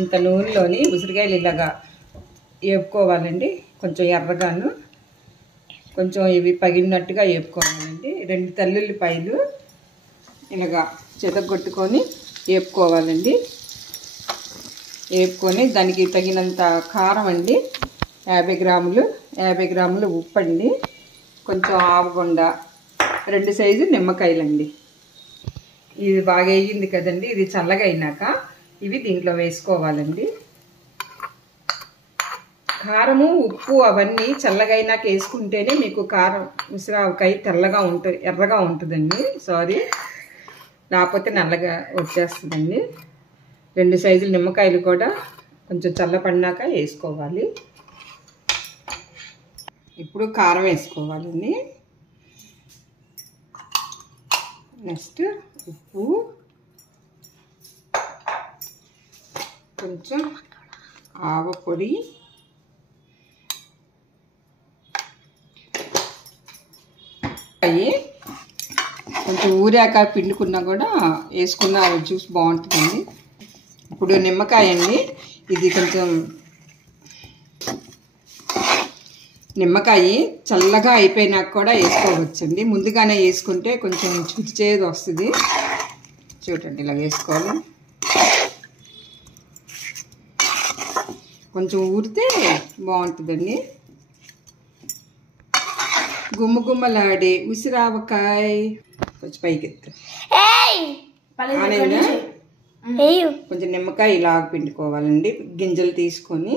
ఇంత నూనెలోని ఉసిరికాయలు ఇలాగా వేపుకోవాలండి. కొంచెం ఎర్రగాను కొంచెం ఇవి పగిలినట్టుగా వేపుకోవాలండి. 2 తెల్లుల్లిపాయలు ఇలాగా చెదగొట్టుకొని వేపుకోవాలండి. వేపుకొని దానికి తగినంత కారం అండి, 50 గ్రాములు ఉప్పు అండి, కొంచెం ఆవగుండ, 2 సైజు నిమ్మకాయలండి. ఇది బాగా వేగింది కదండి. ఇది చల్లగా అయినాక ఇవి దీంట్లో వేసుకోవాలండి. కారము ఉప్పు అవన్నీ చల్లగా అయినాక వేసుకుంటేనే మీకు కారం ఉసిరావకాయ తెల్లగా ఉంటుంది, ఎర్రగా ఉంటుందండి. సారీ, లేకపోతే నల్లగా వచ్చేస్తుందండి. 2 సైజుల నిమ్మకాయలు కూడా కొంచెం చల్లపడినాక వేసుకోవాలి. ఇప్పుడు కారం వేసుకోవాలండి. నెక్స్ట్ ఉప్పు, కొంచెం ఆవపొడి, కొంచెం ఊరాక పిండుకున్నా కూడా వేసుకున్న జ్యూస్ బాగుంటుందండి. ఇప్పుడు నిమ్మకాయ అండి. ఇది కొంచెం నిమ్మకాయ చల్లగా అయిపోయినాక కూడా వేసుకోవచ్చండి. ముందుగానే వేసుకుంటే కొంచెం చేదు వస్తుంది. చూడండి, ఇలా వేసుకోవాలి. కొంచెం ఊరితే బాగుంటుందండి. గుమ్మలాడే ఉసిరావకాయ కొంచెం పైకి ఎత్తు. కొంచెం నిమ్మకాయ ఇలా పిండుకోవాలండి. గింజలు తీసుకొని